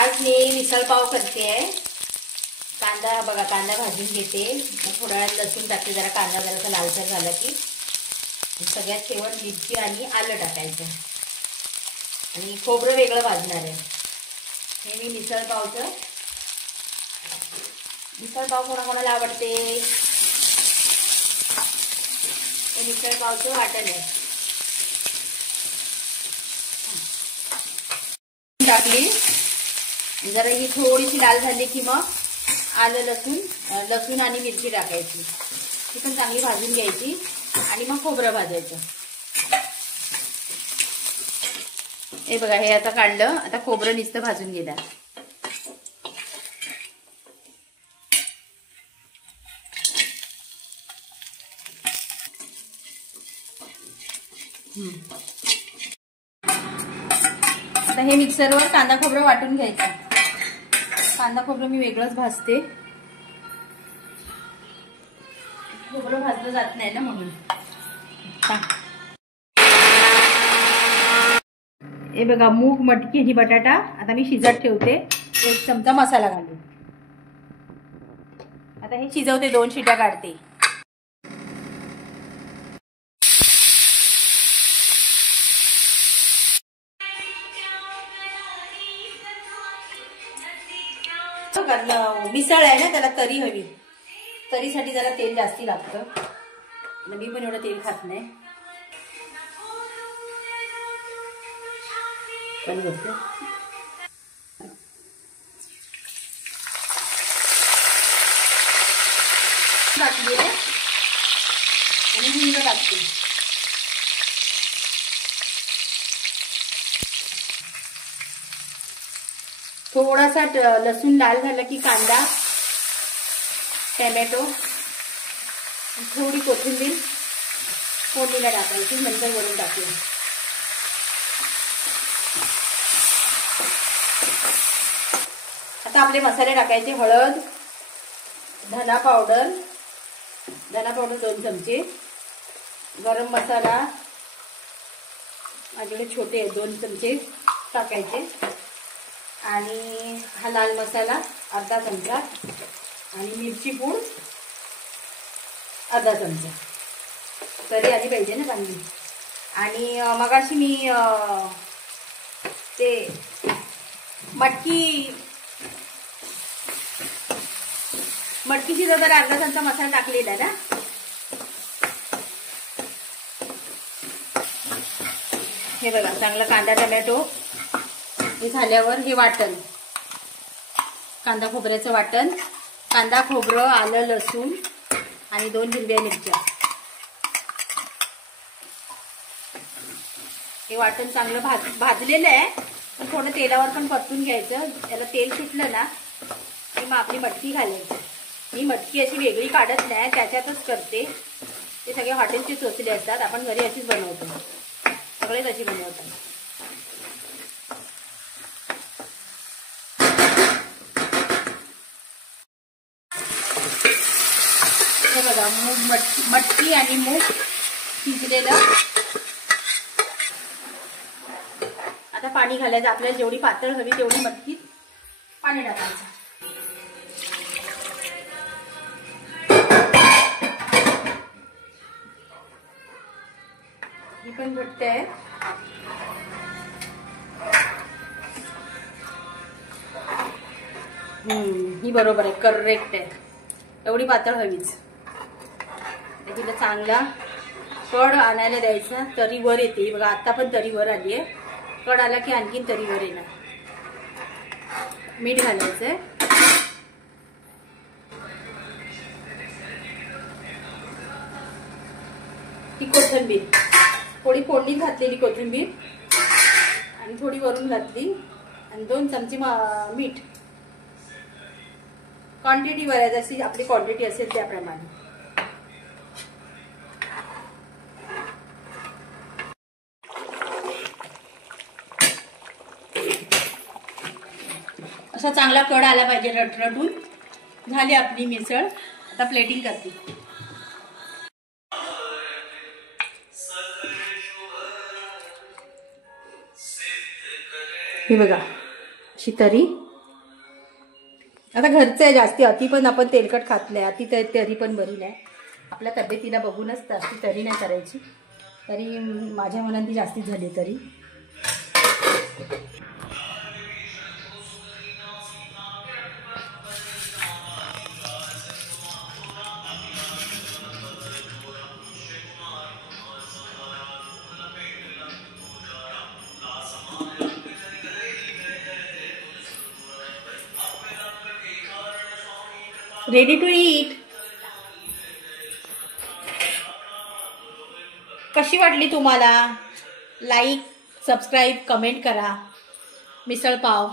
आज मी मिसळ पाव करते आहे। कांदा बघा, कांदा भाजून घेते, थोडा वेळ लसूण टाकते, जरा कांदा जरासा लालसर झाला की सगळ्यात शेवट मिरची आणि आलं टाकायचं आणि खोबरं वेगळं भाजणार आहे। हे मी मिसळ पाव कोणाकोणाला आवडते, हे मिसळ पावचं वाटण आहे। टाकली, जरा ही थोडीशी लाल झाली की मग आलं लसूण आणि मिरची टाकायची, ती पण चांगली भाजून घ्यायची आणि मग खोबरं भाजायचं। हे बघा, हे आता काढलं, आता खोबरं नुसतं भाजून गेलं। आता हे मिक्सरवर कांदा खोबरं वाटून घ्यायचं। कांदा खोबरं मी वेगळंच भाजते, खोबरं भाजलं जात नाही ना म्हणून। हे बघा, मूग, मटकी आणि बटाटा आता मी शिजत ठेवते। 1 चमचा मसाला घालून आता हे शिजवते, 2 शिट्या काढते। मिसळ आहे ना, त्याला तरी हवी, तरीसाठी जरा तेल जास्ती लागतं, मी पण एवढं तेल खात नाही। टाकली आणि हिंग टाकते। थोडासा लसूण लाल झाला की कांदा, टोमॅटो, थोडी कोथिंबीर फोडणीला टाकायची, नंतर वरून टाकूया। आता आपले मसाले टाकायचे। हळद, धना पावडर 2 चमचे, गरम मसाला माझ्याकडे छोटे 2 चमचे टाकायचे, आणि हा लाल मसाला अर्धा चमचा, आणि मिरची पूड अर्धा चमचा, तरी आधी पाहिजे ना चांगली। आणि मगाशी मी ते मटकी शिजवताना अर्धा चमचा मसाला टाकलेला ना। हे बघा, चांगला कांदा टोमॅटो हे झाल्यावर हे वाटण, कांदा खोबऱ्याचं वाटण, कांदा खोबरं आलं लसूण आणि 2 हिरव्या मिरच्या, हे वाटण चांगलं भाजलेलं आहे, पण थोडं तेलावर पण परतून घ्यायचं। त्याला तेल सुटलं ना की मग आपली मटकी घालायची। मी मटकी अशी वेगळी काढत नाही, त्याच्यातच करते। ते सगळे हॉटेलचे चोचले असतात, आपण घरी अशीच बनवतो, सगळेच अशी बनवतात। हे बघा, मटकी आणि मूग शिजलेलं। आता पाणी घालायचं, आपल्याला जेवढी पातळ हवी तेवढी मटकी पाणी टाकायचं। ही पण घट्ट आहे, ही बरोबर आहे, करेक्ट आहे, एवढी पातळ हवीच। तिला चांगला कड आणायला द्यायचा, तरी वर येते बघा, आता पण तरी वर आली आहे, कड आला की आणखीन तरी वर येणार। मीठ घालायचंय, ही कोथिंबीर थोडी फोडणी घातलेली कोथिंबीर, आणि थोडी वरून घातली, आणि 2 चमचे मीठ, क्वांटिटीवर आहे, जशी आपली क्वांटिटी असेल त्याप्रमाणे। असा चांगला कड आला पाहिजे, रटरटून झाली आपली मिसळ। आता प्लेटिंग करते। हे बघा, अशी तरी आता घरचं आहे जास्ती, अति पण आपण तेलकट खात नाही, अति तरी पण बरी नाही. आपल्या तब्येतीला बघूनच जास्ती तरी नाही करायची. तरी माझ्या मनात ती जास्तीच झाली तरी. Ready to eat. कशी वाटली तुम्हाला? लाईक, सबस्क्राईब, कमेंट करा. मिसळ पाव